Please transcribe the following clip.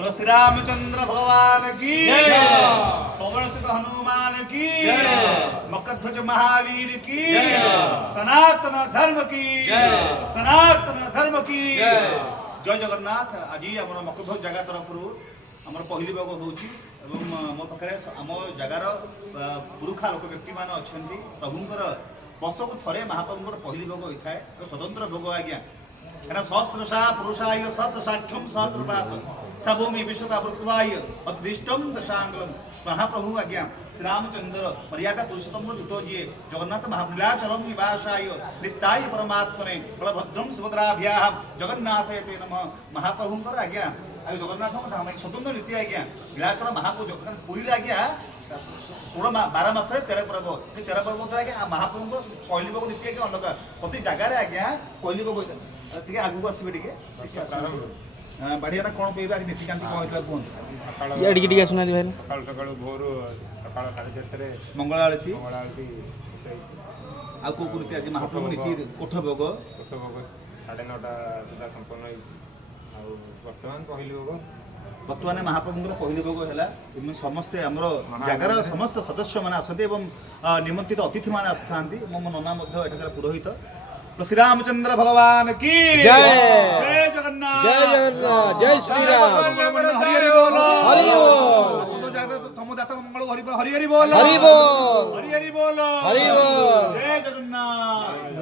बोलो श्री रामचंद्र भगवान की जय, पवन सुत हनुमान की जय, मकध्वज महावीर की जय, सनातन धर्म की जय, सनातन धर्म की जय। जय जगन्नाथ। आज आम मकध्वज जगह तरफ आमर पहली भोग होची मो पाखे आम जगार पुरुखा लोक व्यक्ति मान अच्छा प्रभुंर वर्षक थरे महाप्रभुंर पहली भोग होता है स्वतंत्र भोग आज्ञा कहना सहस्रशा पुरुषाय सहस्रसाख्यम सहस्रपात सबूमि विश्वकावृत्वाय अदृष्टम दशांगलम महाप्रभु आज्ञा श्री रामचंद्र मर्यादा पुरुषोत्तम दूत जी जगन्नाथ महानीलाचलम निवासाय नित्याय परमात्मने बलभद्रम सुभद्राभ्या जगन्नाथ ते नमः महाप्रभुंकर आज्ञा आज जगन्नाथ धाम एक स्वतंत्र नीति आज्ञा नीलाचल महाप्रभु पुरी आज्ञा 16-12 मास 13 पर्व 13 पर्व आज्ञा महाप्रभु पहली भोग नीति आज्ञा अलग प्रति जगार आज्ञा पहली भोग टे आगू आसबे टे बढ़िया कौन कह नीतिकांति कौन कहूँ आसुना भाई सकाल भोर सकाल 4:30 मंगल आरती आ को नीति आज महाप्रभु नीति कोठ भोग 9:30 सुधा संपन्न वर्तमान पहली भोग बर्तमान महाप्रभुंर पहली भोग है समस्ते आमर जगार समस्त सदस्य मैंने आसते निमंत्रित अतिथि मैंने आसता मो नना एठार पुरोहित तो श्री रामचंद्र भगवान की जय, जय जगन्नाथ, जय जगन्नाथ, जय श्री राम। हरि हरि बोल, हरि बोल, समुदाय मंगल हरि हरि बोल, हरि बोल, हरि हरि बोल, हरि बोल। जय जगन्नाथ।